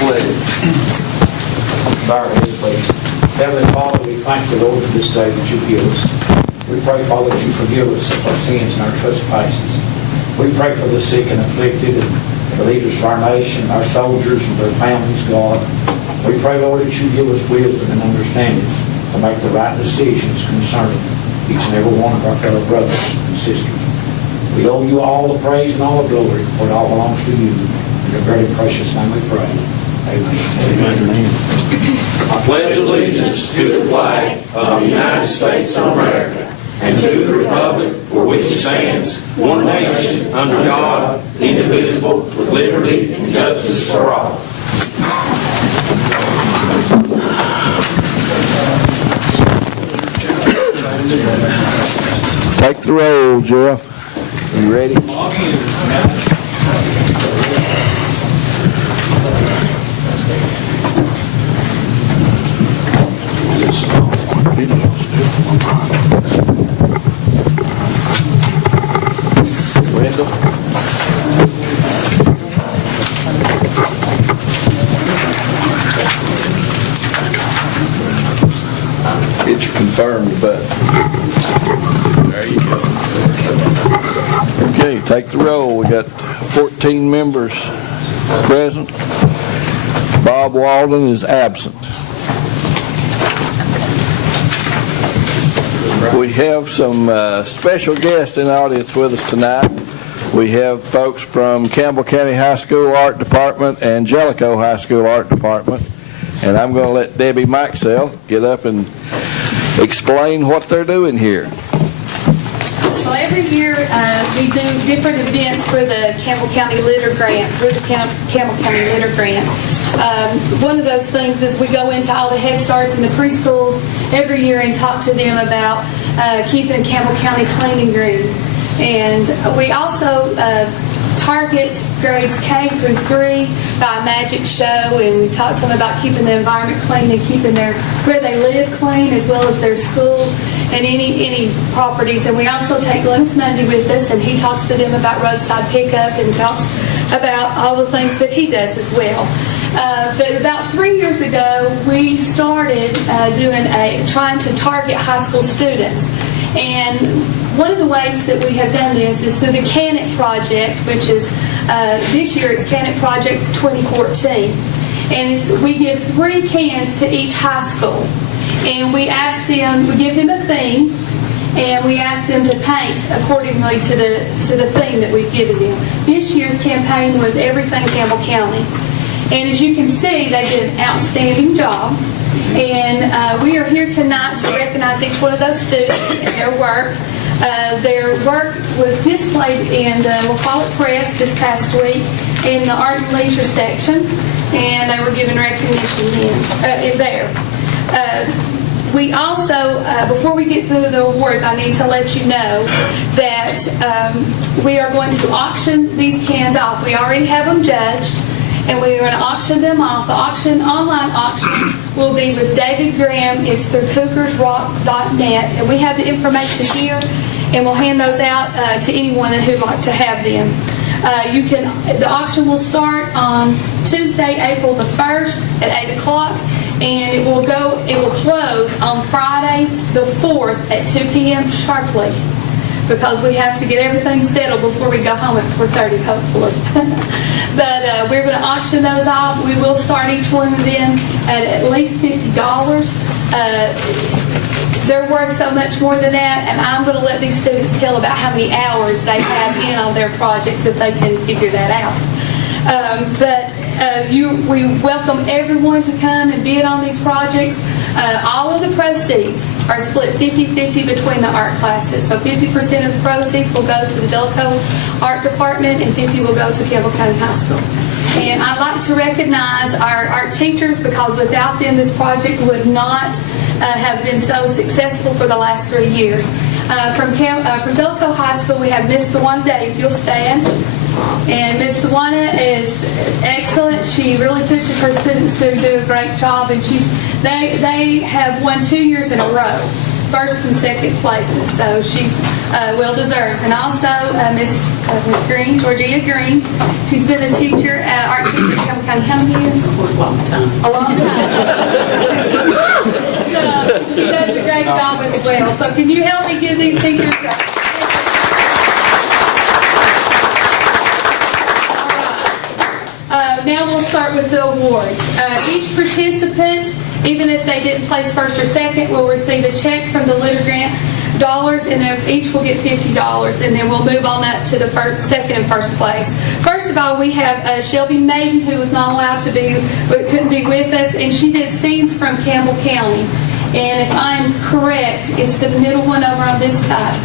pledge. Bow our heads, please. Heavenly Father, we thank the Lord for this day that you give us. We pray, Father, that you forgive us of our sins and our trespasses. We pray for the sick and afflicted and the leaders of our nation, our soldiers and their families, God. We pray, Lord, that you give us wisdom and understanding to make the right decisions concerning each and every one of our fellow brothers and sisters. We owe you all the praise and all the glory, for it all belongs to you. In your very precious name we pray. Amen. Amen. I pledge allegiance to the flag of the United States of America and to the republic for which it stands, one nation, under God, indivisible, with liberty and justice for all. Take the roll, Jeff. You ready? Get your confirmed button. There you go. Okay, take the roll. We got 14 members present. Bob Walden is absent. We have some special guests in the audience with us tonight. We have folks from Campbell County High School Art Department and Jellicoe High School Art Department. And I'm going to let Debbie Maxwell get up and explain what they're doing here. Well, every year we do different events for the Campbell County Litter Grant, Campbell County Litter Grant. One of those things is we go into all the Head Starts and the preschools every year and talk to them about keeping Campbell County clean and green. And we also target grades K through 3 by a magic show, and we talk to them about keeping the environment clean and keeping where they live clean, as well as their school and any properties. And we also take Linus Mundy with us, and he talks to them about roadside pickup and talks about all the things that he does as well. But about 3 years ago, we started trying to target high school students. And one of the ways that we have done this is through the Can It Project, which is this year it's Can It Project 2014. And we give 3 cans to each high school. And we give them a theme, and we ask them to paint accordingly to the theme that we've given them. This year's campaign was Everything Campbell County. And as you can see, they did an outstanding job. And we are here tonight to recognize each one of those students and their work. Their work was displayed in the Wacolla Press this past week in the Art and Leisure section, and they were given recognition there. We also, before we get through the awards, I need to let you know that we are going to auction these cans off. We already have them judged, and we're going to auction them off. The online auction will be with David Graham. It's through cookersrock.net, and we have the information here, and we'll hand those out to anyone who'd like to have them. The auction will start on Tuesday, April the 1st at 8 o'clock, and it will close on Friday the 4th at 2 p.m. sharply, because we have to get everything settled before we go home at 4:30, hopefully. But we're going to auction those off. We will start each one of them at least $50. They're worth so much more than that, and I'm going to let these students tell about how many hours they have in on their projects if they can figure that out. We welcome everyone to come and bid on these projects. All of the proceeds are split 50-50 between the art classes. So 50% of the proceeds will go to the Jellicoe Art Department, and 50% will go to Campbell County High School. And I'd like to recognize our art teachers, because without them this project would not have been so successful for the last 3 years. From Jellicoe High School, we have Miss DeWanda Day, if you'll stand. And Miss DeWanda is excellent. She really pushes her students to do a great job, and they have won 2 years in a row. first and second places, so she's well deserved. And also Miss Green, Georgia Green, she's been a teacher, art teacher at Campbell County how many years? A long time. A long time. So she does a great job as well. So can you help me give these teachers a now we'll start with the awards. Each participant, even if they didn't place first or second, will receive a check from the Litter Grant dollars, and each will get $50, and then we'll move on up to the second and first place. First of all, we have Shelby Maiden, who was not allowed to be, couldn't be with us, and she did scenes from Campbell County. And if I'm correct, it's the middle one over on this side.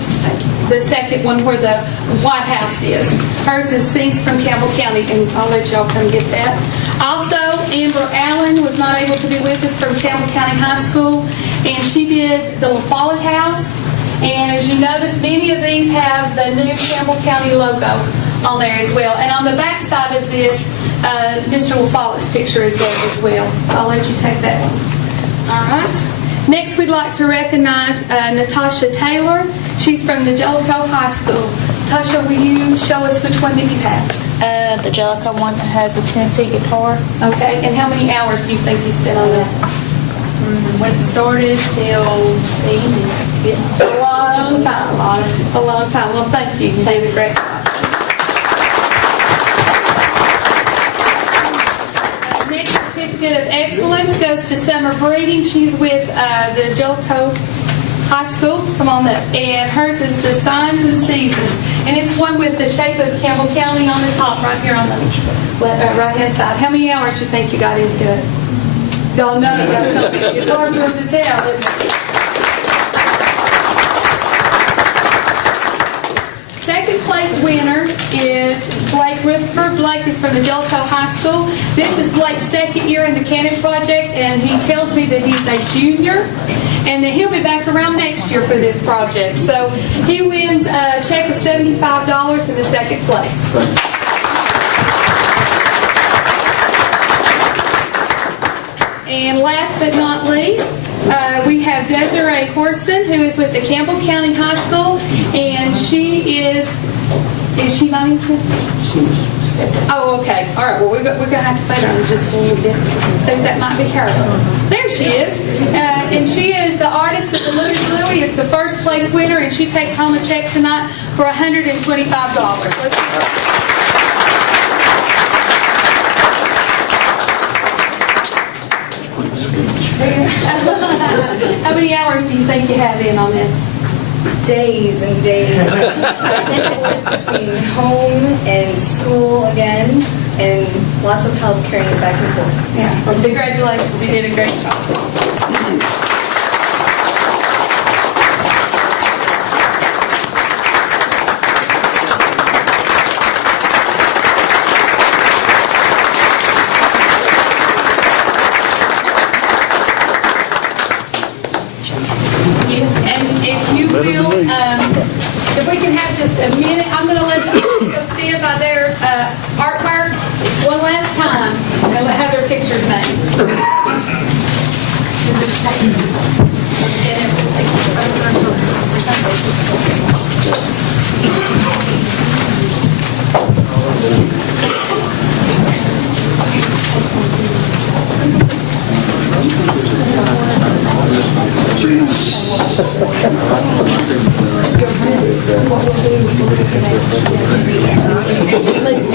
The second one where the White House is. Hers is Scenes from Campbell County, and I'll let y'all come get that. Also, Amber Allen was not able to be with us from Campbell County High School, and she did the La Follette House. And as you notice, many of these have the new Campbell County logo on there as well. And on the back side of this, Mr. La Follette's picture is there as well. So I'll let you take that one. All right. Next, we'd like to recognize Natasha Taylor. She's from the Jellicoe High School. Natasha, will you show us which one that you have? The Jellicoe one that has the Tennessee guitar. Okay, and how many hours do you think you spent on that? When it started till the evening. A long time. A long time. Well, thank you. You did a great job. Next certificate of excellence goes to Summer Breeding. She's with the Jellicoe High School. Come on up. And hers is the Signs and Seasons. And it's one with the shape of Campbell County on the top, right here on the right-hand side. How many hours do you think you got into it? Y'all know you got something. It's hard for them to tell, isn't it? Second place winner is Blake Rutherford. Blake is from the Jellicoe High School. This is Blake's second year in the Cannon Project, and he tells me that he's a junior, and that he'll be back around next year for this project. So he wins a check of $75 in the second place. And last but not least, we have Desiree Corson, who is with the Campbell County High School, and she is she not in here? Oh, okay. All right, well, we're going to have to find her just a little bit. I think that might be her. There she is. And she is the artist of the Louie Louie. It's the first place winner, and she takes home a check tonight for $125. How many hours do you think you have in on this? Days and days. Between home and school again, and lots of help carrying it back and forth. Yeah. Well, congratulations. You did a great job. If we can have just a minute, I'm going to let them go stand by their artwork one last time and have their pictures made.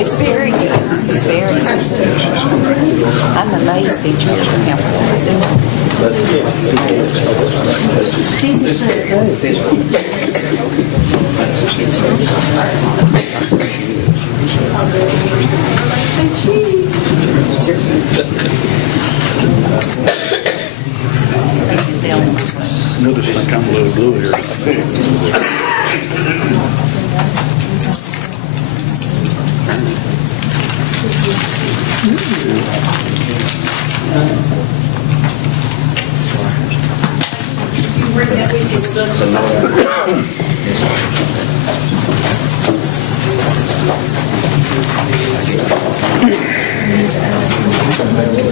It's very good. It's very good. I'm amazed each year how Notice I come a little blue here.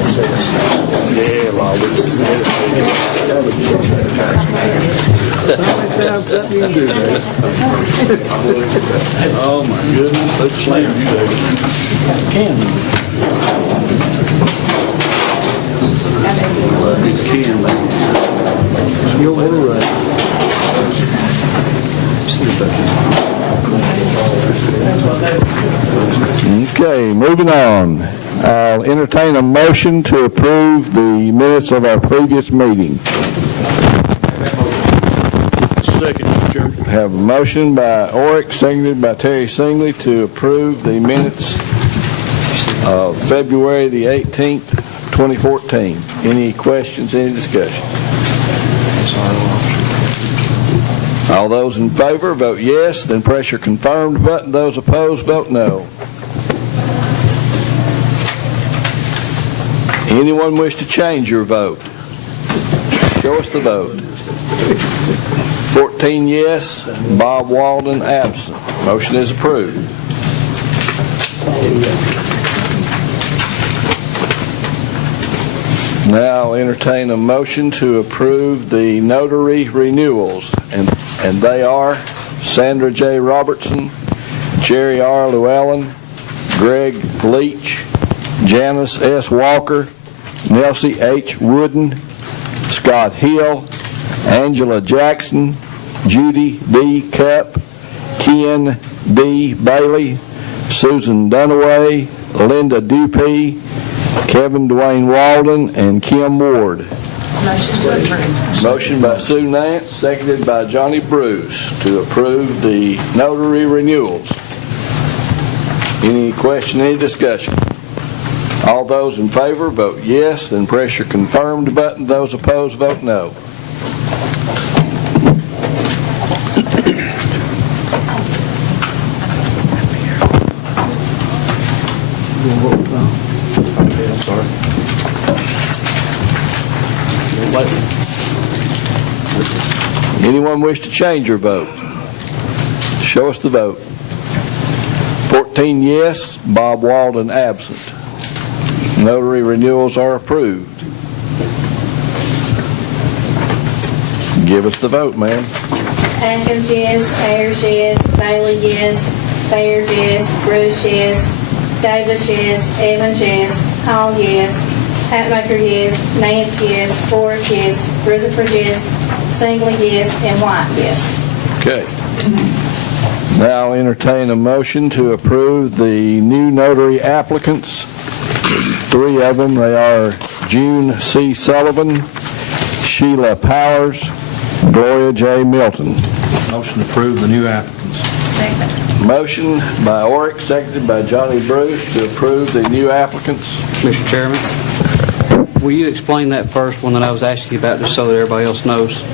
Yeah, Robert. Oh, my goodness, let's slam you there. Big can, man. You're all right. Okay, moving on. I'll entertain a motion to approve the minutes of our previous meeting. Second, Mr. Chairman. Have a motion by Oric, seconded by Terry Singley to approve the minutes of February the 18th, 2014. Any questions, any discussion? All those in favor, vote yes, then press your confirmed button. Those opposed, vote no. Anyone wish to change your vote? Show us the vote. 14 yes, Bob Walden absent. Motion is approved. Now I'll entertain a motion to approve the notary renewals, and they are Sandra J. Robertson, Jerry R. Llewellyn, Greg Leach, Janice S. Walker, Nelsie H. Wooden, Scott Hill, Angela Jackson, Judy D. Cup, Ken D. Bailey, Susan Dunaway, Linda Dupee, Kevin Dwayne Walden, and Kim Ward. Motion by Sue Nance, seconded by Johnny Bruce to approve the notary renewals. Any question, any discussion? All those in favor, vote yes, then press your confirmed button. Those opposed, vote no. Anyone wish to change your vote? Show us the vote. 14 yes, Bob Walden absent. Notary renewals are approved. Give us the vote, ma'am. Atkins, yes. Ayers, yes. Bailey, yes. Bayard, yes. Bruce, yes. Davis, yes. Evans, yes. Hall, yes. Hatmaker, yes. Nance, yes. Ford, yes. Rutherford, yes. Singley, yes. And White, yes. Okay. Now I'll entertain a motion to approve the new notary applicants. Three of them. They are June C. Sullivan, Sheila Powers, Gloria J. Milton. Motion to approve the new applicants. Second. Motion by Oric, seconded by Johnny Bruce to approve the new applicants. Mr. Chairman, will you explain that first one that I was asking you about, just so that everybody else knows?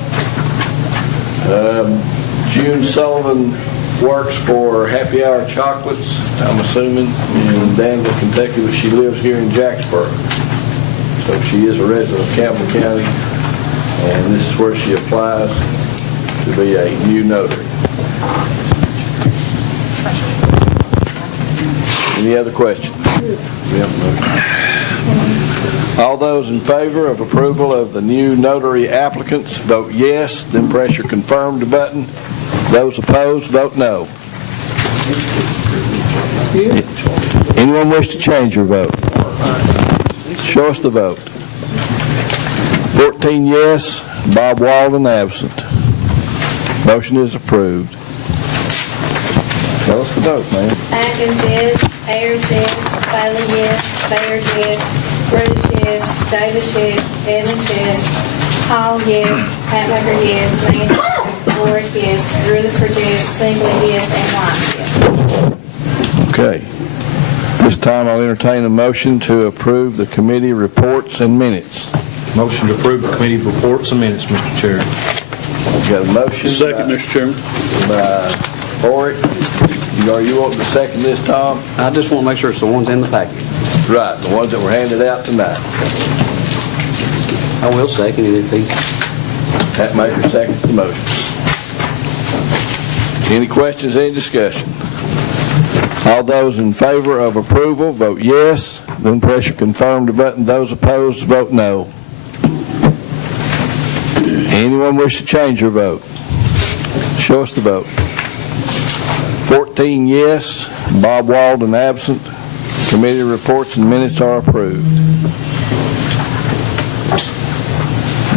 June Sullivan works for Happy Hour Chocolates, I'm assuming, in Danville, Kentucky, but she lives here in Jacksboro. So she is a resident of Campbell County, and this is where she applies to be a new notary. Any other questions? All those in favor of approval of the new notary applicants, vote yes, then press your confirmed button. Those opposed, vote no. Anyone wish to change your vote? Show us the vote. 14 yes, Bob Walden absent. Motion is approved. Tell us the vote, man. Atkins, yes. Ayers, yes. Bailey, yes. Bayard, yes. Bruce, yes. Davis, yes. Evans, yes. Hall, yes. Hatmaker, yes. Nance, yes. Ford, yes. Rutherford, yes. Singley, yes. And White, yes. Okay. This time I'll entertain a motion to approve the committee reports and minutes. Motion to approve the committee reports and minutes, Mr. Chair. Got a motion? Second, Mr. Chairman. By Oric. Are you wanting to second this, Tom? I just want to make sure it's the ones in the packet. Right, the ones that were handed out tonight. I will second it if he... Hatmaker seconds the motion. Any questions, any discussion? All those in favor of approval, vote yes. then press your confirm button. Those opposed, vote no. Anyone wish to change your vote? Show us the vote. 14 yes, Bob Walden absent. Committee reports and minutes are approved.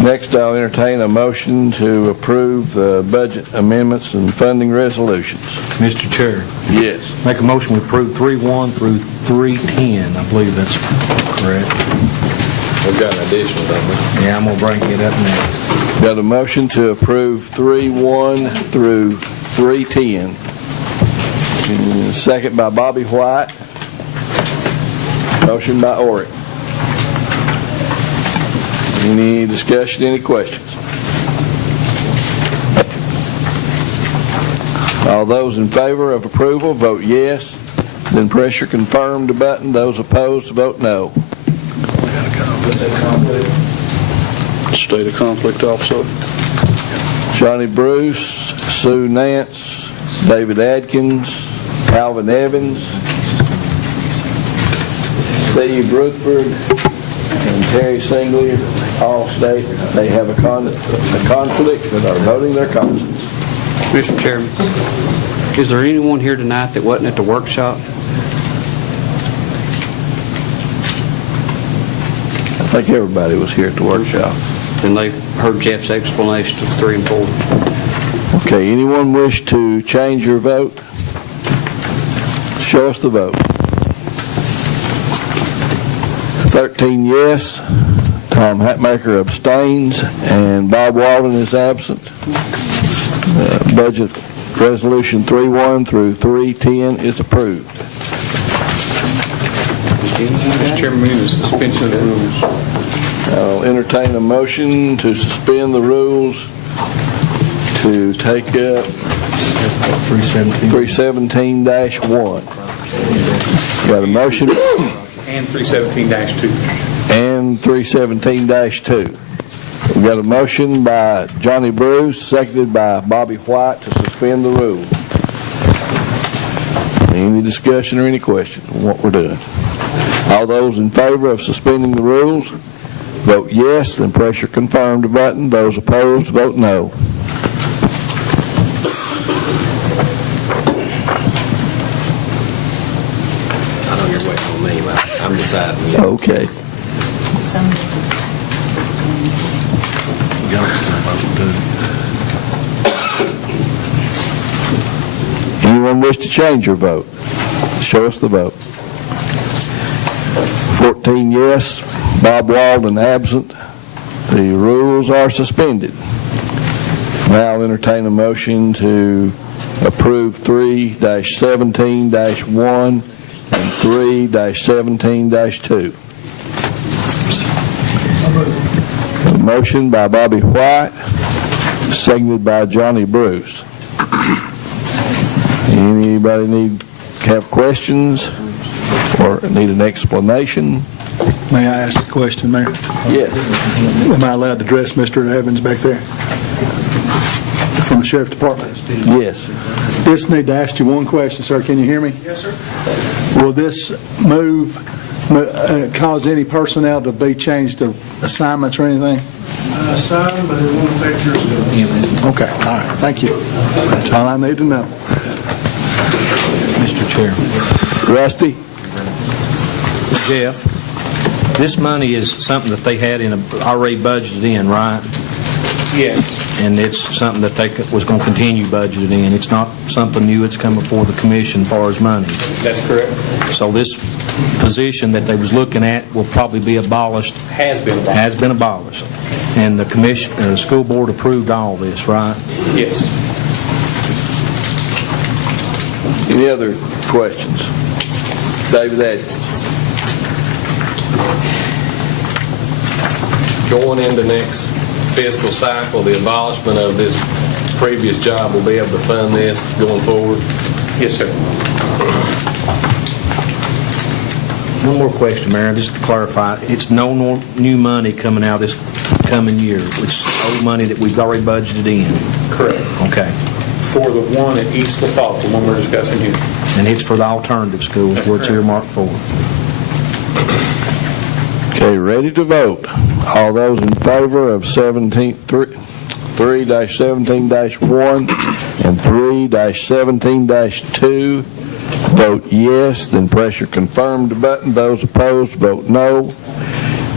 Next, I'll entertain a motion to approve the budget amendments and funding resolutions. Mr. Chair, Yes. make a motion to approve 3-1 through 3-10. I believe that's correct. We've got an additional, don't we? Yeah, I'm going to bring it up next. Got a motion to approve 3-1 through 3-10. Second by Bobby White. Motion by Oric. Any discussion, any questions? All those in favor of approval, vote yes. Then press your confirmed button. Those opposed, vote no. State of conflict also. Johnny Bruce, Sue Nance, David Adkins, Alvin Evans, Steve Rutherford, and Terry Singley all state they have a conflict and are voting their conscience. Mr. Chairman, is there anyone here tonight that wasn't at the workshop? I think everybody was here at the workshop. Then they've heard Jeff's explanation of 3 and 4. Okay, anyone wish to change your vote? Show us the vote. 13 yes, Tom Hatmaker abstains, and Bob Walden is absent. Budget Resolution 3-1 through 3-10 is approved. Mr. Chairman, move the suspension of the rules. I'll entertain a motion to suspend the rules to take up 317-1. Got a motion? And 317-2. And 317-2. We got a motion by Johnny Bruce, seconded by Bobby White to suspend the rules. Any discussion or any questions on what we're doing? All those in favor of suspending the rules, vote yes, then press your confirmed button. Those opposed, vote no. I know you're waiting on me, but I'm deciding. Okay. Anyone wish to change your vote? Show us the vote. 14 yes, Bob Walden absent. The rules are suspended. Now I'll entertain a motion to approve 3-17-1 and 3-17-2. A motion by Bobby White, seconded by Johnny Bruce. Anybody have questions or need an explanation? May I ask a question, Mayor? Yes. Am I allowed to address Mr. Evans back there from the Sheriff Department? Yes. Just need to ask you one question, sir. Can you hear me? Yes, sir. Will this move cause any personnel to be changed to assignments or anything? Some, but it won't affect your school. Okay, all right. Thank you. That's all I need to know. Mr. Chair. Rusty? Jeff, this money is something that they had already budgeted in, right? Yes. And it's something that they was going to continue budgeted in. It's not something new that's come before the commission as far as money. That's correct. So this position that they was looking at will probably be abolished. Has been abolished. Has been abolished. And the commission, the school board approved all this, right? Yes. Any other questions? David Adkins. Going into next fiscal cycle, the abolishment of this previous job will be able to fund this going forward? Yes, sir. One more question, Mayor, just to clarify. It's no new money coming out this coming year. It's old money that we've already budgeted in. Correct. Okay. For the one at East LaFollette, the one we're discussing here. And it's for the alternative schools where it's earmarked for. Okay, ready to vote. All those in favor of 3-17-1 and 3-17-2, vote yes, then press your confirmed button. Those opposed, vote no.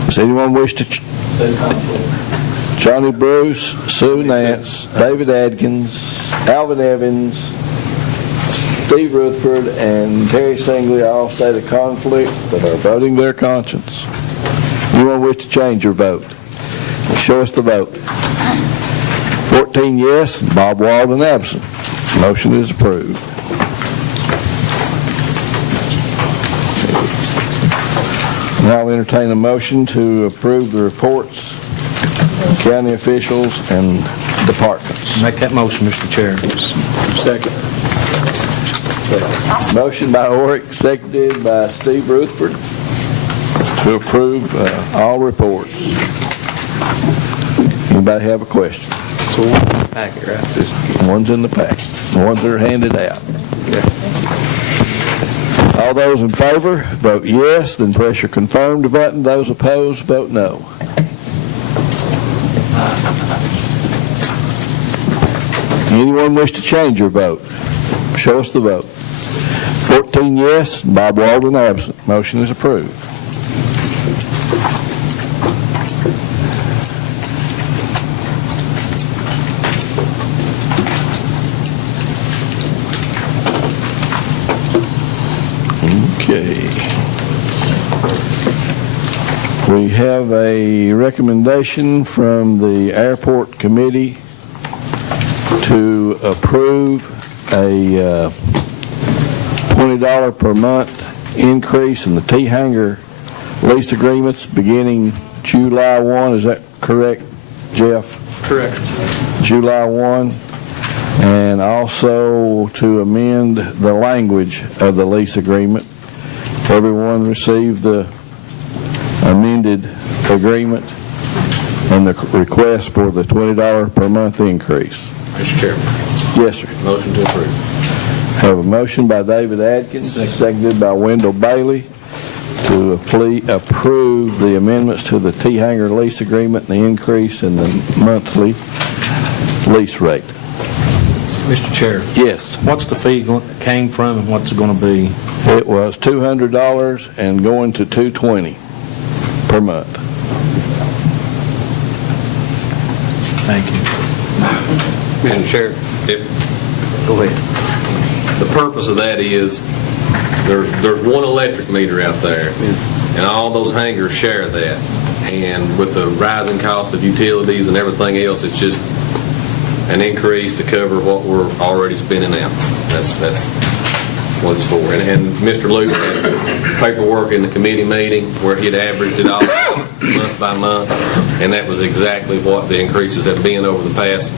Does anyone wish to... Johnny Bruce, Sue Nance, David Adkins, Alvin Evans, Steve Rutherford, and Terry Singley all state a conflict but are voting their conscience. Anyone wish to change your vote? Show us the vote. 14 yes, Bob Walden absent. Motion is approved. Now I'll entertain a motion to approve the reports of county officials and departments. Make that motion, Mr. Chair. Second. Motion by Oric, seconded by Steve Rutherford to approve all reports. Anybody have a question? So one's in the packet, right? Just one's in the packet. The ones that are handed out. All those in favor, vote yes, then press your confirmed button. Those opposed, vote no. Anyone wish to change your vote? Show us the vote. 14 yes, Bob Walden absent. Motion is approved. Okay. We have a recommendation from the Airport Committee to approve a $20 per month increase in the T-Hanger lease agreements beginning July 1. Is that correct, Jeff? Correct. July 1. And also to amend the language of the lease agreement. Everyone received the amended agreement and the request for the $20 per month increase. Mr. Chairman. Yes, sir. Motion to approve. Have a motion by David Adkins, seconded by Wendell Bailey, to approve the amendments to the T-Hanger lease agreement and the increase in the monthly lease rate. Mr. Chair. Yes. What's the fee came from and what's it going to be? It was $200 and going to $220 per month. Thank you. Mr. Chair, go ahead. The purpose of that is there's one electric meter out there, and all those hangars share that. And with the rising cost of utilities and everything else, it's just an increase to cover what we're already spending out. That's what it's for. And Mr. Luke had paperwork in the committee meeting where he had averaged it all month by month, and that was exactly what the increases have been over the past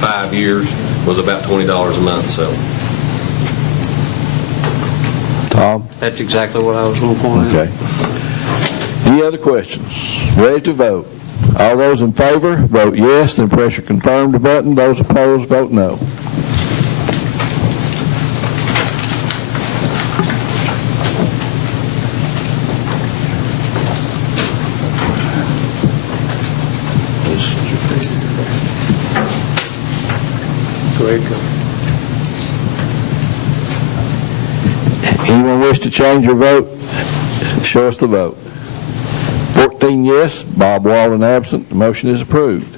5 years, was about $20 a month. So, Tom? That's exactly what I was going to point out. Okay. Any other questions? Ready to vote? All those in favor, vote yes, then press your confirmed button. Those opposed, vote no. Go ahead. Anyone wish to change your vote? Show us the vote. 14 yes, Bob Walden absent. The motion is approved.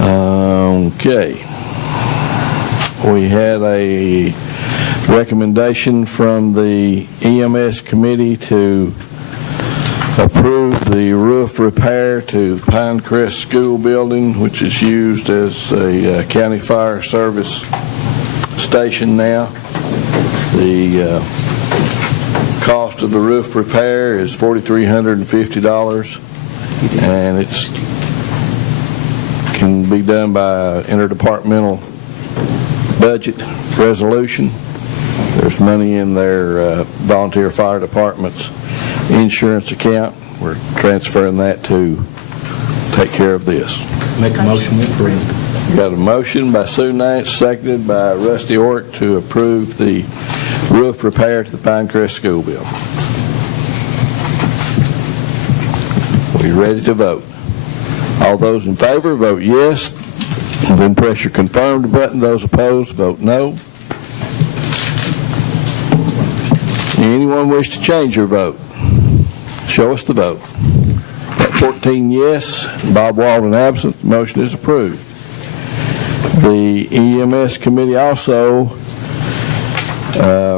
Okay. We had a recommendation from the EMS committee to approve the roof repair to Pinecrest School building, which is used as a county fire service station now. The cost of the roof repair is $4,350, and it can be done by interdepartmental budget resolution. There's money in their volunteer fire department's insurance account. We're transferring that to take care of this. Make a motion to approve. We got a motion by Sue Nance, seconded by Rusty Ork, to approve the roof repair to the Pinecrest School building. You ready to vote? All those in favor, vote yes. And then press your confirmed button. Those opposed, vote no. Anyone wish to change your vote? Show us the vote. Got 14 yes, Bob Walden absent. Motion is approved. The EMS committee also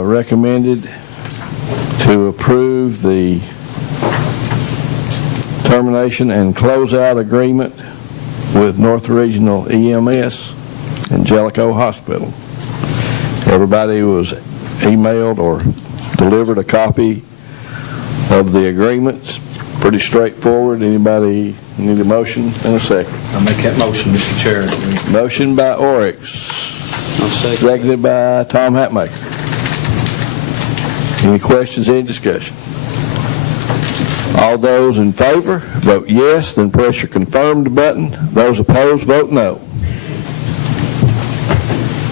recommended to approve the termination and closeout agreement with North Regional EMS and Jellicoe Hospital. Everybody was emailed or delivered a copy of the agreements. Pretty straightforward. Anybody need a motion and a second? I'll make that motion, Mr. Chair. Motion by Oryx, seconded by Tom Hatmaker. Any questions, any discussion? All those in favor, vote yes, then press your confirmed button. Those opposed, vote no.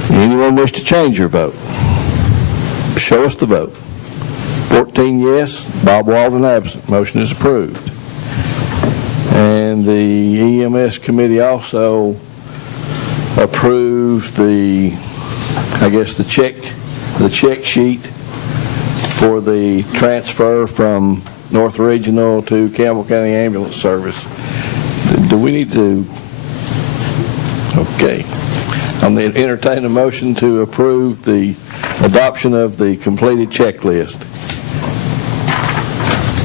Anyone wish to change your vote? Show us the vote. 14 yes, Bob Walden absent. Motion is approved. And the EMS committee also approved the check sheet for the transfer from North Regional to Campbell County Ambulance Service. Do we need to? Okay. I'm going to entertain a motion to approve the adoption of the completed checklist.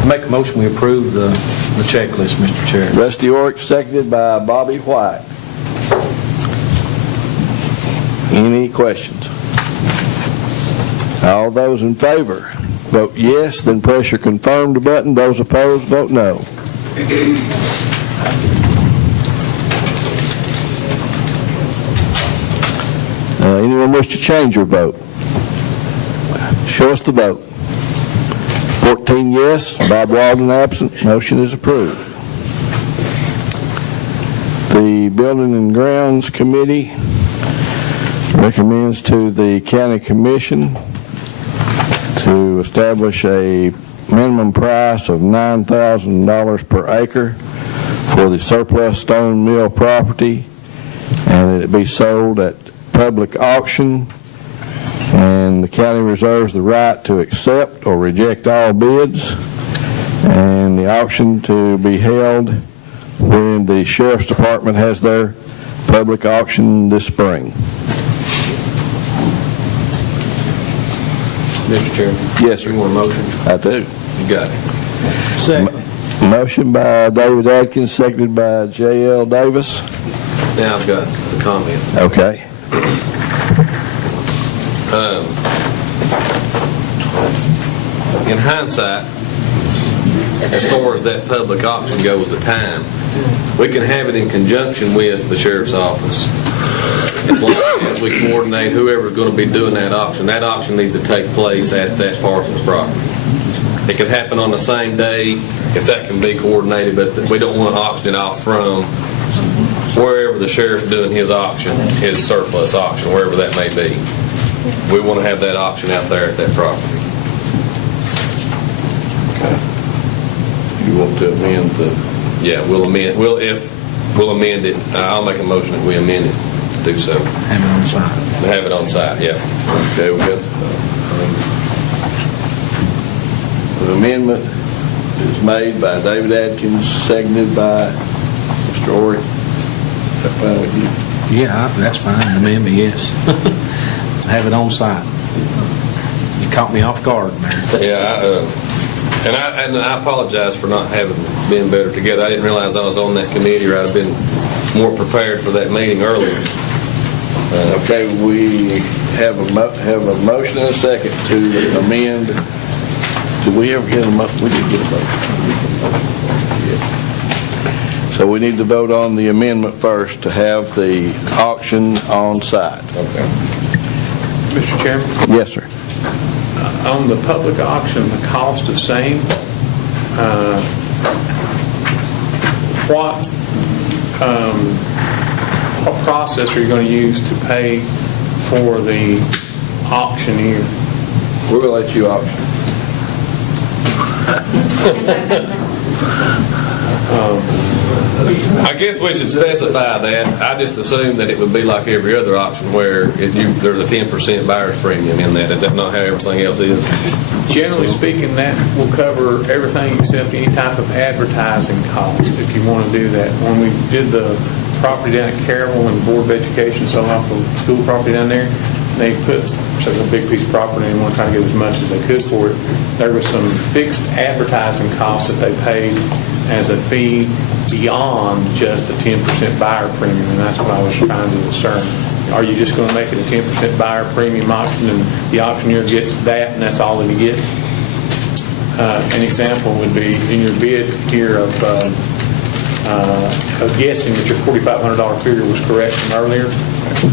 Make a motion, we approve the checklist, Mr. Chair. Rusty Oryx, seconded by Bobby White. Any questions? All those in favor, vote yes, then press your confirmed button. Those opposed, vote no. Anyone wish to change your vote? Show us the vote. 14 yes, Bob Walden absent. Motion is approved. The Building and Grounds Committee recommends to the County Commission to establish a minimum price of $9,000 per acre for the surplus stone mill property, and that it be sold at public auction, and the county reserves the right to accept or reject all bids, and the auction to be held when the Sheriff's Department has their public auction this spring. Mr. Chairman? Yes, sir. You want a motion? I do. You got it. Second. Motion by David Adkins, seconded by J.L. Davis. Now I've got the comment. Okay. In hindsight, as far as that public auction goes, the time, we can have it in conjunction with the sheriff's office. As long as we coordinate whoever's going to be doing that auction. That auction needs to take place at that parcel's property. It could happen on the same day if that can be coordinated, but we don't want to auction it off from wherever the sheriff's doing his auction, his surplus auction, wherever that may be. We want to have that auction out there at that property. You want to amend the... Yeah, we'll amend it. I'll make a motion that we amend it to do so. Have it on site. Have it on site, yeah. Okay, we got the amendment is made by David Adkins, seconded by Mr. Ory. Is that fine with you? Yeah, that's fine. Amendment, yes. Have it on site. You caught me off guard, Mayor. Yeah, and I apologize for not having been better together. I didn't realize I was on that committee, or I'd been more prepared for that meeting earlier. Okay, we have a motion and a second to amend. Did we ever get a motion? We did get a motion. Yeah. So we need to vote on the amendment first to have the auction on site. Okay. Mr. Chairman, Yes, sir. on the public auction, the cost of same, what process are you going to use to pay for the auctioneer? We're going to let you auction. I guess we should specify that. I just assumed that it would be like every other auction where there's a 10% buyer's premium in that. Is that not how everything else is? Generally speaking, that will cover everything except any type of advertising cost, if you want to do that. When we did the property down at Caryville and the Board of Education sold off the school property down there, they put such a big piece of property and want to try to get as much as they could for it. There was some fixed advertising costs that they paid as a fee beyond just a 10% buyer premium, and that's what I was trying to discern. Are you just going to make it a 10% buyer premium auction and the auctioneer gets that and that's all that he gets? An example would be in your bid here of guessing that your $4,500 figure was correct from earlier.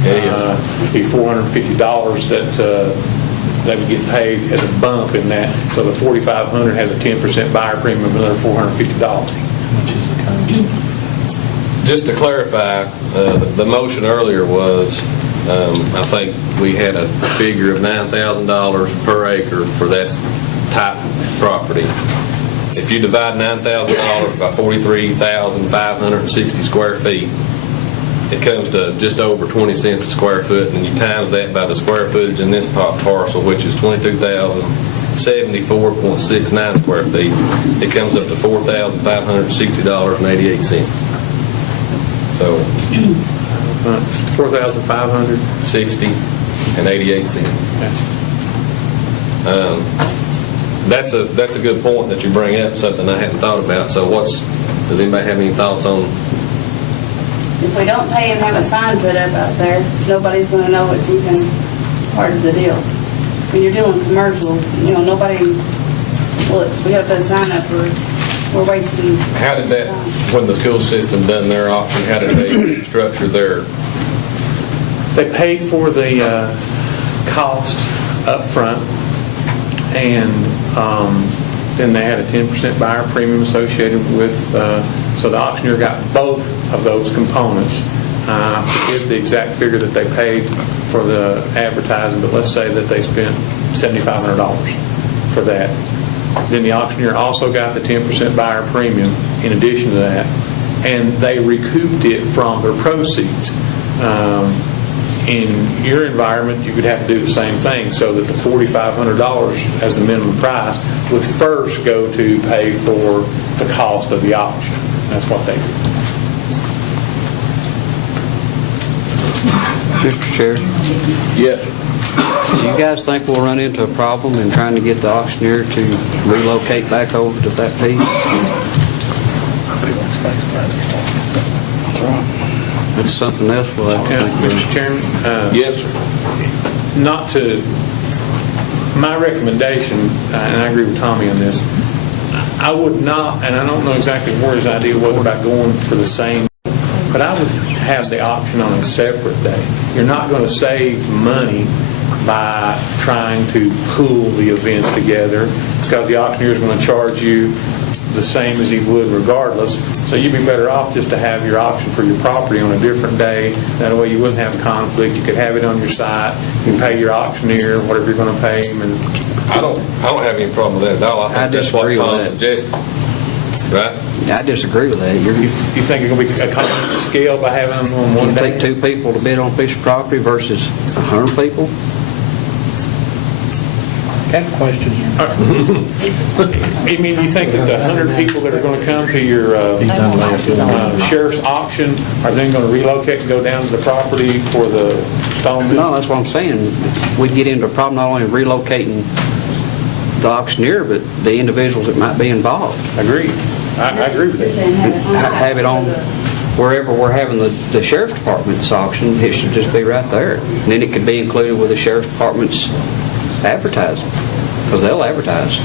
It'd be $450 that they would get paid as a bump in that. So the $4,500 has a 10% buyer premium of another $450. Just to clarify, the motion earlier was, I think we had a figure of $9,000 per acre for that type of property. If you divide $9,000 by 43,560 square feet, it comes to just over 20 cents a square foot, and you times that by the square footage in this parcel, which is 22,074.69 square feet, it comes up to $4,560.88. So $4,560.88. That's a good point that you bring up, something I hadn't thought about. So does anybody have any thoughts on? If we don't pay and have a sign put up out there, nobody's going to know it's even part of the deal. When you're doing commercial, nobody looks. We got to put a sign up or we're wasting. How did that, when the school system done their auction, how did they structure their? They paid for the cost up front, and then they had a 10% buyer premium associated with, so the auctioneer got both of those components. I forget the exact figure that they paid for the advertising, but let's say that they spent $7,500 for that. Then the auctioneer also got the 10% buyer premium in addition to that, and they recouped it from their proceeds. In your environment, you could have to do the same thing, so that the $4,500 as the minimum price would first go to pay for the cost of the auction. That's what they do. Mr. Chair, Yes. do you guys think we'll run into a problem in trying to get the auctioneer to relocate back over to that piece? That's something else we'll have to think Mr. Chairman? Yes, sir. Not to, my recommendation, and I agree with Tommy on this, I would not, and I don't know exactly where his idea was about going for the same, but I would have the auction on a separate day. You're not going to save money by trying to pool the events together because the auctioneer is going to charge you the same as he would regardless. So you'd be better off just to have your auction for your property on a different day. That way you wouldn't have conflict. You could have it on your site. You can pay your auctioneer whatever you're going to pay him. And I don't have any problem with that at all. I think that's what Tom suggested. Right? I disagree with that. you think it's going to be a economy of scale by having them on one You day? take 2 people to bid on a piece of property versus 100 people? Got a question here. I mean, you think that the 100 people that are going to come to your sheriff's auction are then going to relocate and go down to the property for the stone? No, that's what I'm saying. We'd get into a problem not only relocating the auctioneer, but the individuals that might be involved. Agreed. I agree with that. Have it on wherever we're having the sheriff's department's auction. It should just be right there. And then it could be included with the sheriff's department's advertising, because they'll advertise.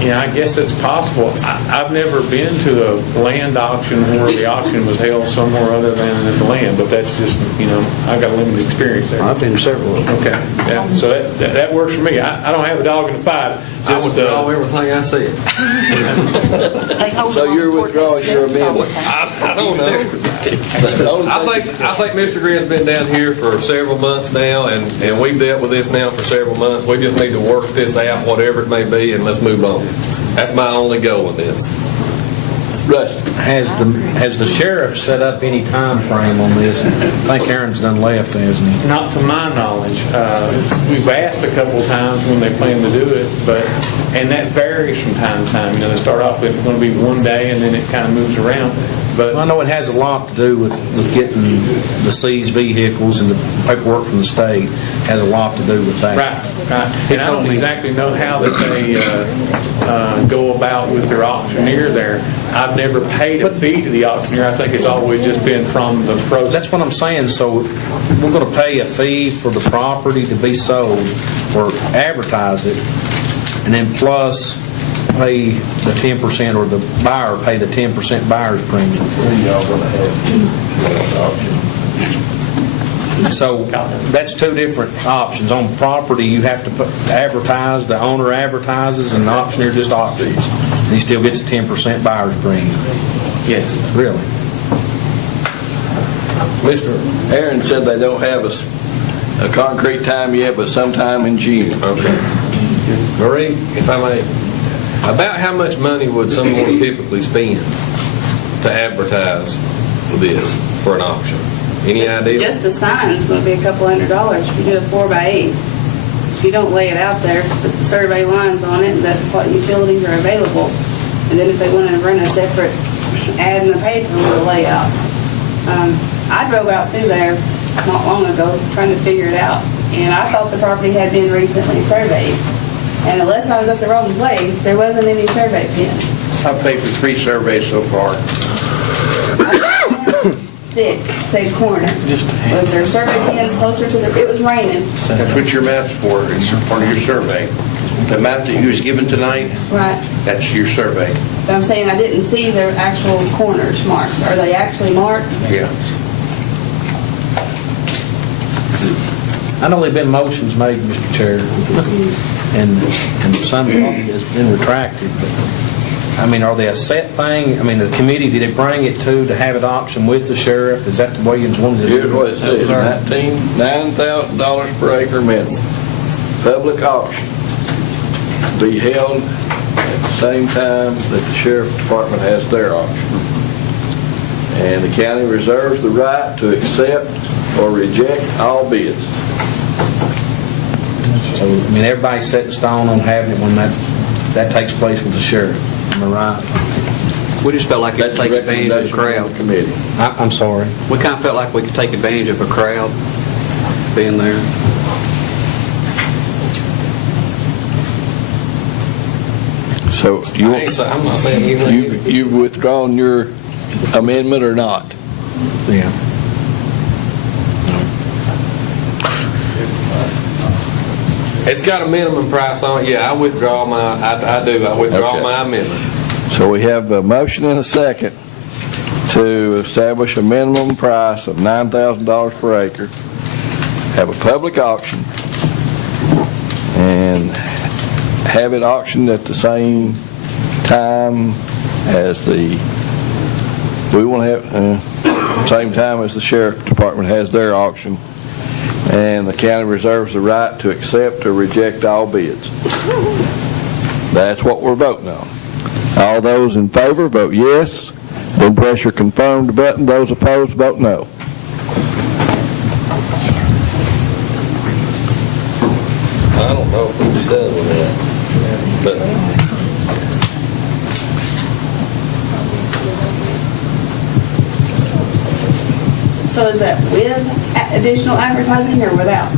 Yeah, I guess that's possible. I've never been to a land auction where the auction was held somewhere other than at the land, but that's just, I've got a limited experience there. I've been to several of them. Okay. Yeah. So that works for me. I don't have a dog in the fight. I withdraw everything I said. So you're withdrawing your amendment? I don't know. I think Mr. Grinn's been down here for several months now, and we've dealt with this now for several months. We just need to work this out, whatever it may be, and let's move on. That's my only goal with this. Rusty. Has the sheriff set up any time frame on this? I think Aaron's done left, hasn't he? Not to my knowledge. We've asked a couple times when they plan to do it, and that varies from time to time. They start off with it's going to be one day, and then it kind of moves around. But I know it has a lot to do with getting the seized vehicles and the paperwork from the state. Has a lot to do with that. Right. And I don't exactly know how that they go about with their auctioneer there. I've never paid a fee to the auctioneer. I think it's always just been from the proceeds. That's what I'm saying. So we're going to pay a fee for the property to be sold or advertise it, and then plus pay the 10% or the buyer pay the 10% buyer's premium. So that's two different options. On property, you have to advertise, the owner advertises, and the auctioneer just auctions. And he still gets a 10% buyer's premium. Yes. Really? Mr. Aaron said they don't have a concrete time yet, but sometime in June. Okay. Marie, if I may, about how much money would someone typically spend to advertise this for an auction? Any idea? Just the sign's going to be a couple $100 if you do a 4x8. If you don't lay it out there, put the survey lines on it, and that's what utilities are available. And then if they want to run a separate ad in the paper with a layout. I drove out through there not long ago trying to figure it out, and I thought the property had been recently surveyed. And unless I was at the wrong place, there wasn't any survey pin. I've paid for 3 surveys so far. Thick, say corner. Was there survey pins closer to the, it was raining. That's what your map's for. It's part of your survey. The map that you was given tonight, Right. that's your survey. But I'm saying I didn't see their actual corners marked. Are they actually marked? Yeah. I know there've been motions made, Mr. Chair, and some probably has been retracted, but, I mean, are they a set thing? I mean, the committee, did they bring it to have it auctioned with the sheriff? Is that the way you wanted to do it? Here's what it says, $9,000 per acre minimum. Public auction be held at the same time that the sheriff's department has their auction. And the county reserves the right to accept or reject all bids. So, I mean, everybody's set in stone on having it when that takes place with the sheriff. Am I right? We just felt like it That's could take the advantage of the recommendation crowd. of the committee. I'm sorry. We kind of felt like we could take advantage of a crowd being there. So I'm not saying anything. you've withdrawn your amendment or not? Yeah. It's got a minimum price on it. Yeah, I withdraw I do. I withdraw Okay. my amendment. So we have a motion and a second to establish a minimum price of $9,000 per acre, have a public auction, and have it auctioned at the same time as we want to have, same time as the sheriff department has their auction, and the county reserves the right to accept or reject all bids. That's what we're voting on. All those in favor, vote yes. Then press your confirmed button. Those opposed, vote no. I don't know if it's done with that, but So is that with additional advertising or without?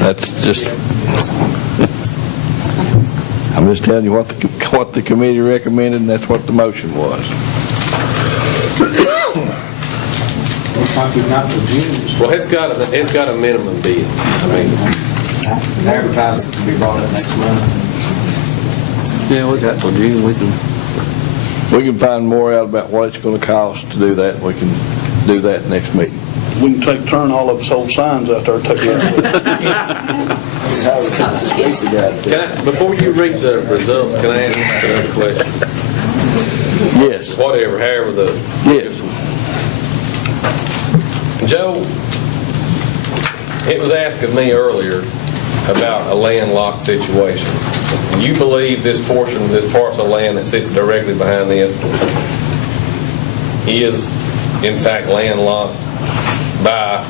That's just, I'm just telling you what the committee recommended, and that's what the motion was. well, it's got a minimum bid. I mean, Advertising can be brought up next month. Yeah, we got till June. We can find more out about what it's going to cost to do that. We can do that next meeting. We can take turn, all of us hold signs out there, take Before you read the results, can I ask another question? Yes. However Yes. Joe, it was asked of me earlier, about a landlocked situation. You believe this portion, this parcel of land that sits directly behind this is, in fact, landlocked by,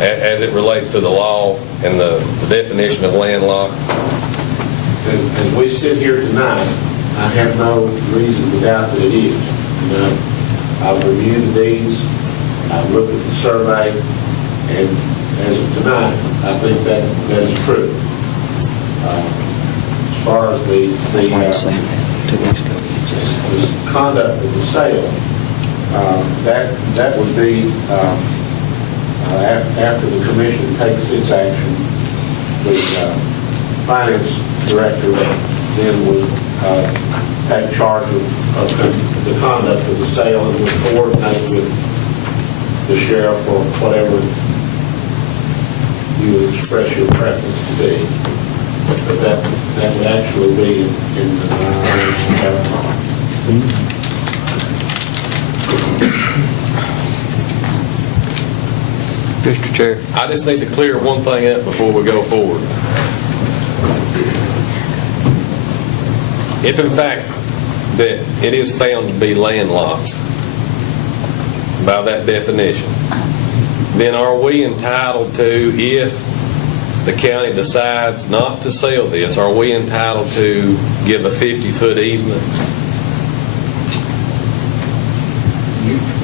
as it relates to the law and the definition of landlocked? As we sit here tonight, I have no reason to doubt that it is. You know, I've reviewed the deeds, I've looked at the survey, and as of tonight, I think that is true. As far as the conduct of the sale, that would be after the commission takes its action. The finance director then would take charge of the conduct of the sale and would coordinate with the sheriff or whatever you would express your preference to be. But that would actually be in the Mr. Chair. I just need to clear one thing up before we go forward. If in fact that it is found to be landlocked by that definition, then are we entitled to, if the county decides not to sell this, are we entitled to give a 50-foot easement?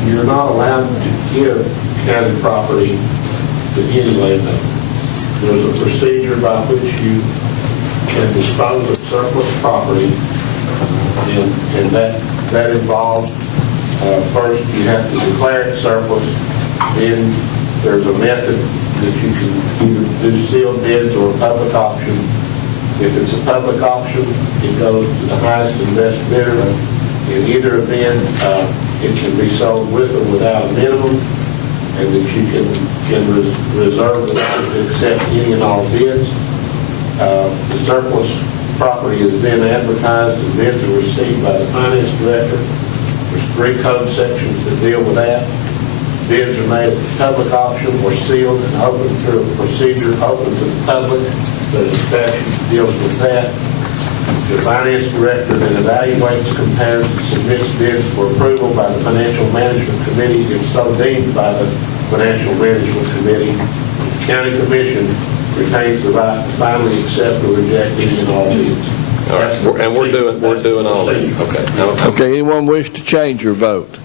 You're not allowed to give county property to any landowner. There's a procedure by which you can dispose of surplus property, and that involves, first you have to declare it surplus, then there's a method that you can either do sealed bids or a public auction. If it's a public auction, it goes to the highest and best bidder. In either event, it can be sold with or without a minimum, and that you can reserve the right to accept any and all bids. The surplus property is then advertised and bids are received by the finance director. There's 3 code sections that deal with that. Bids are made at the public auction or sealed and open through a procedure open to the public. There's a statute that deals with that. The finance director then evaluates, compares, and submits bids for approval by the Financial Management Committee if so deemed by the Financial Management Committee. The County Commission retains the right to finally accept or reject any and all bids. All right, and we're doing all that. Okay. Okay, anyone wish to change your vote?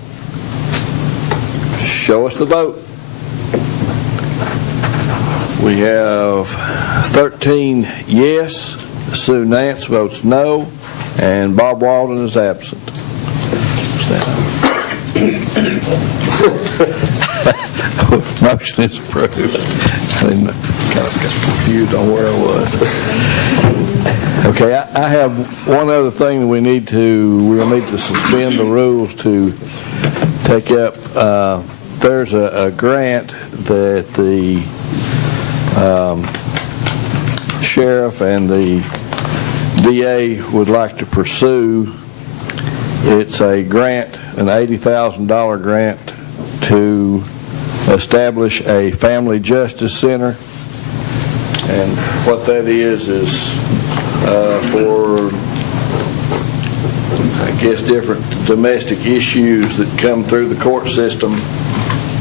Show us the vote. We have 13 yes, Sue Nance votes no, and Bob Walden is absent. Motion is approved. I didn't kind of got confused on where I was. Okay, I have one other thing that we'll need to suspend the rules to take up. There's a grant that the sheriff and the DA would like to pursue. It's a grant, an $80,000 grant to establish a family justice center. And what that is for, I guess, different domestic issues that come through the court system,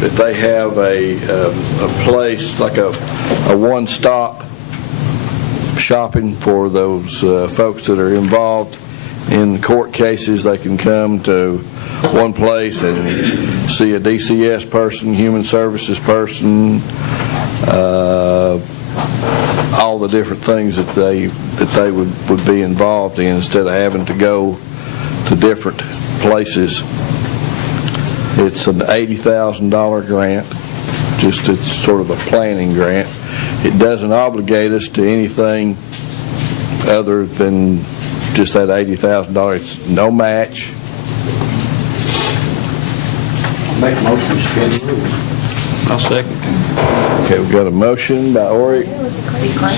that they have a place, like a one-stop shopping for those folks that are involved in court cases. They can come to one place and see a DCS person, human services person, all the different things that they would be involved in, instead of having to go to different places. It's an $80,000 grant. It's sort of a planning grant. It doesn't obligate us to anything other than just that $80,000. It's no match. Make a motion to suspend the rules. I'll second. Okay, we've got a motion by Oric,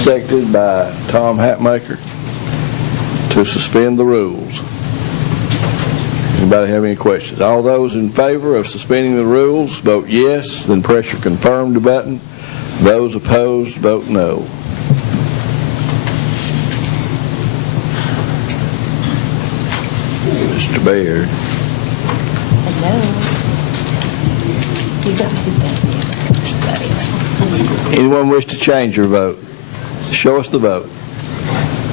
seconded by Tom Hatmaker, to suspend the rules. Anybody have any questions? All those in favor of suspending the rules, vote yes, then press your confirmed button. Those opposed, vote no. Mr. Baird. Hello. You got to do that. Yes. Anyone wish to change your vote? Show us the vote.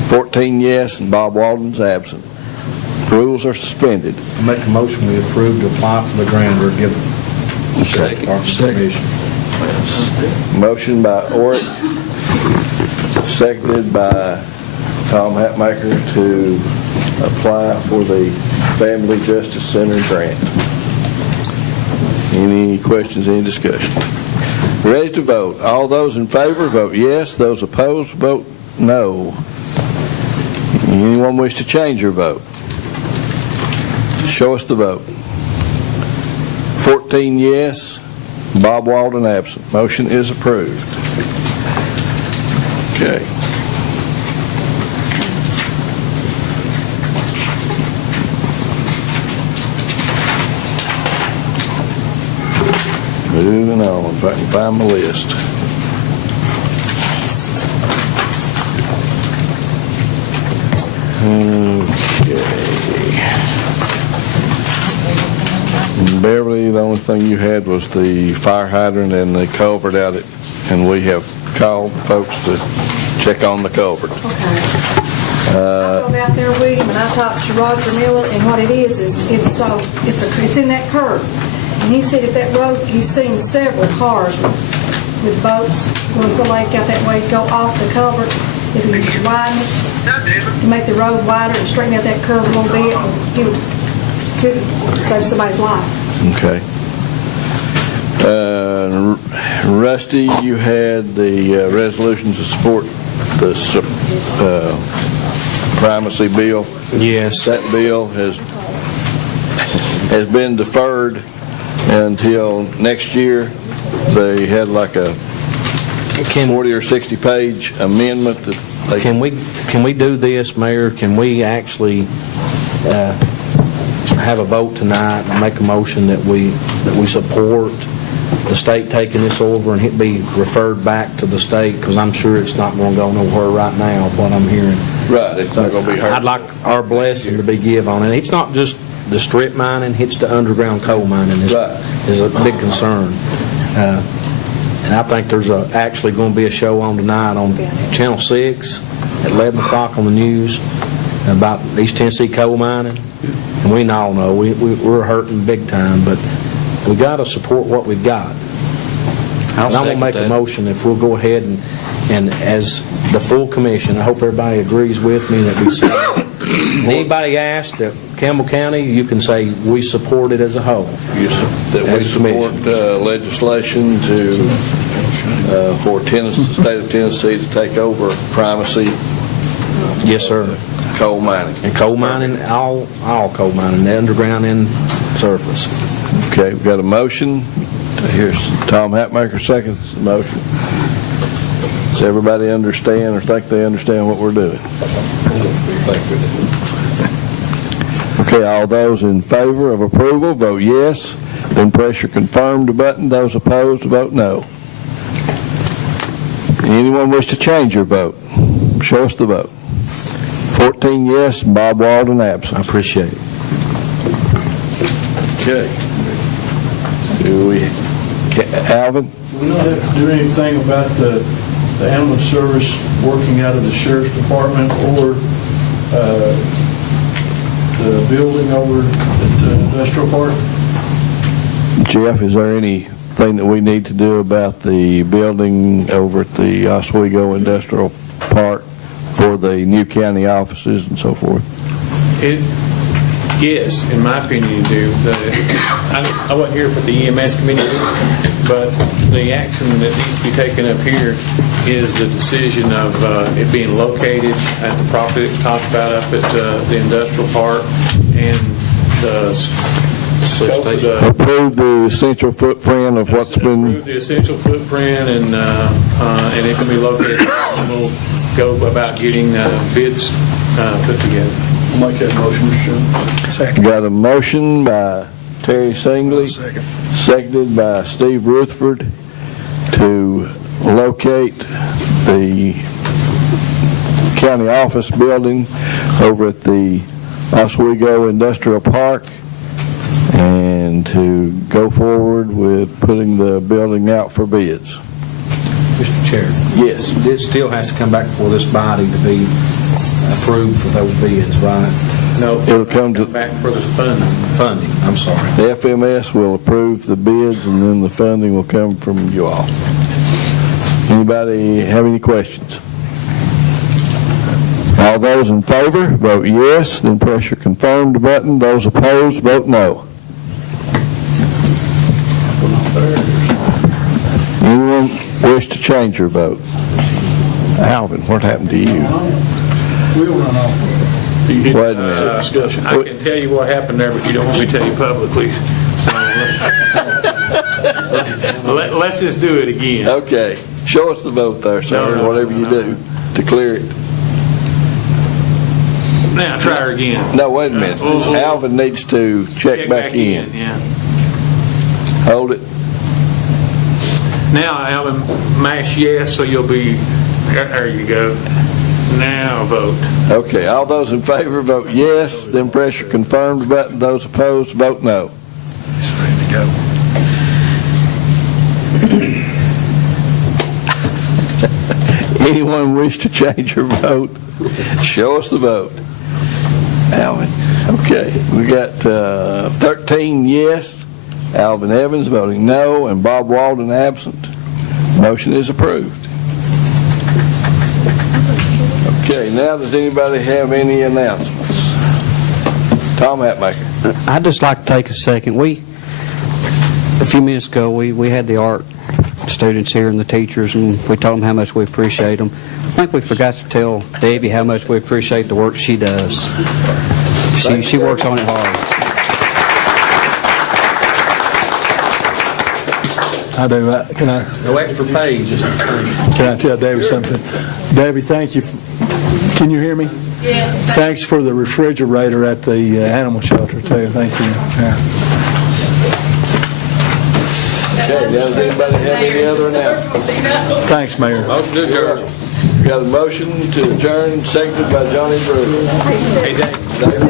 14 yes, and Bob Walden's absent. Rules are suspended. I make a motion we approve to apply for the grant or give the Sheriff's Department permission. Motion by Orrick, seconded by Tom Hatmaker to apply for the Family Justice Center grant. Any questions, any discussion? Ready to vote. All those in favor, vote yes. Those opposed, vote no. Anyone wish to change your vote? Show us the vote. 14 yes, Bob Walden absent. Motion is approved. Okay. Moving on, if I can find my list. In Beverly, the only thing you had was the fire hydrant and the culvert out at, and we have called folks to check on the culvert. I drove out there with him and I talked to Roger Miller, and what it is it's in that curve. And he said if that road, he's seen several cars with boats going to the lake out that way, go off the culvert. If you just widen it, to make the road wider and straighten out that curve a little bit, he would save somebody's life. Okay. Rusty, you had the resolution to support the primacy bill. Yes. That bill has been deferred until next year. They had like a 40 or 60 page amendment that they Can we do this, Mayor? Can we actually have a vote tonight and make a motion that we support the state taking this over and it be referred back to the state? Because I'm sure it's not going to go nowhere right now, what I'm hearing. Right, it's not going to be hard. I'd like our blessing to be given on it. It's not just the strip mining, it's the underground coal mining is a big concern. And I think there's actually going to be a show on tonight on Channel 6 at 11 o'clock on the news about East Tennessee coal mining. And we all know we're hurting big time, but we got to support what we've got. And I'm going to make a motion if we'll go ahead and as the full commission, I hope everybody agrees with me that we say, anybody asked at Campbell County, you can say we support it as a whole. That we support legislation for the state of Tennessee to take over primacy. Yes, sir. Coal mining. And coal mining, all coal mining, the underground and surface. Okay, we've got a motion. Here's Tom Hatmaker seconds the motion. Does everybody understand or think they understand what we're doing? Okay, all those in favor of approval, vote yes. Then press your confirmed button. Those opposed, vote no. Anyone wish to change your vote? Show us the vote. 14 yes, Bob Walden absent. I appreciate it. Okay. Alvin? We don't have to do anything about the ambulance service working out of the Sheriff's Department or the building over at the industrial park? Jeff, is there anything that we need to do about the building over at the Oswego Industrial Park for the new county offices and so forth? Yes, in my opinion, you do. I wasn't here for the EMS committee, but the action that needs to be taken up here is the decision of it being located at the property that we talked about up at the industrial park and the scope of the... Approve the essential footprint of what's been... Approve the essential footprint and it can be located and we'll go about getting bids put together. I'll make that motion, Mr. Chairman. Got a motion by Terry Singley, seconded by Steve Rutherford to locate the county office building over at the Oswego Industrial Park, and to go forward with putting the building out for bids. Mr. Chair. Yes. It still has to come back before this body to be approved for those bids, right? No, It'll come to back for the funding. Funding, I'm sorry. the FMS will approve the bids, and then the funding will come from you all. Anybody have any questions? All those in favor, vote yes, then press your confirmed button. Those opposed, vote no. Anyone wish to change your vote? Alvin, what happened to you? We'll run off. Wait a minute. Discussion. I can tell you what happened there, but you don't want me to tell you publicly. So let's just do it again. Okay, show us the vote there, sir, No, whatever you do to clear it. Now, try her again. No, wait a minute. Alvin needs to check back in. Yeah. Hold it. Now, Alvin, mash yes, so you'll be, there you go. Now vote. Okay, all those in favor vote yes, then press your confirmed button. Those opposed, vote no. It's ready to go. Anyone wish to change your vote? Show us the vote. Alvin, okay, we got 13 yes, Alvin Evans voting no, and Bob Walden absent. Motion is approved. Okay, now does anybody have any announcements? Tom Hatmaker. I'd just like to take a second. A few minutes ago, we had the art students here and the teachers, and we told them how much we appreciate them. I think we forgot to tell Debbie how much we appreciate the work she does. She works on it hard. I do. Can I? No extra page. Can I tell Debbie something? Debbie, thank you. Can you hear me? Yes. Thanks for the refrigerator at the animal shelter, too. Thank you. Yeah. Okay, now does anybody have any other announcements? Thanks, Mayor. Motion to adjourn. We got a motion to adjourn, seconded by Johnny Brewer. Hey, Dave.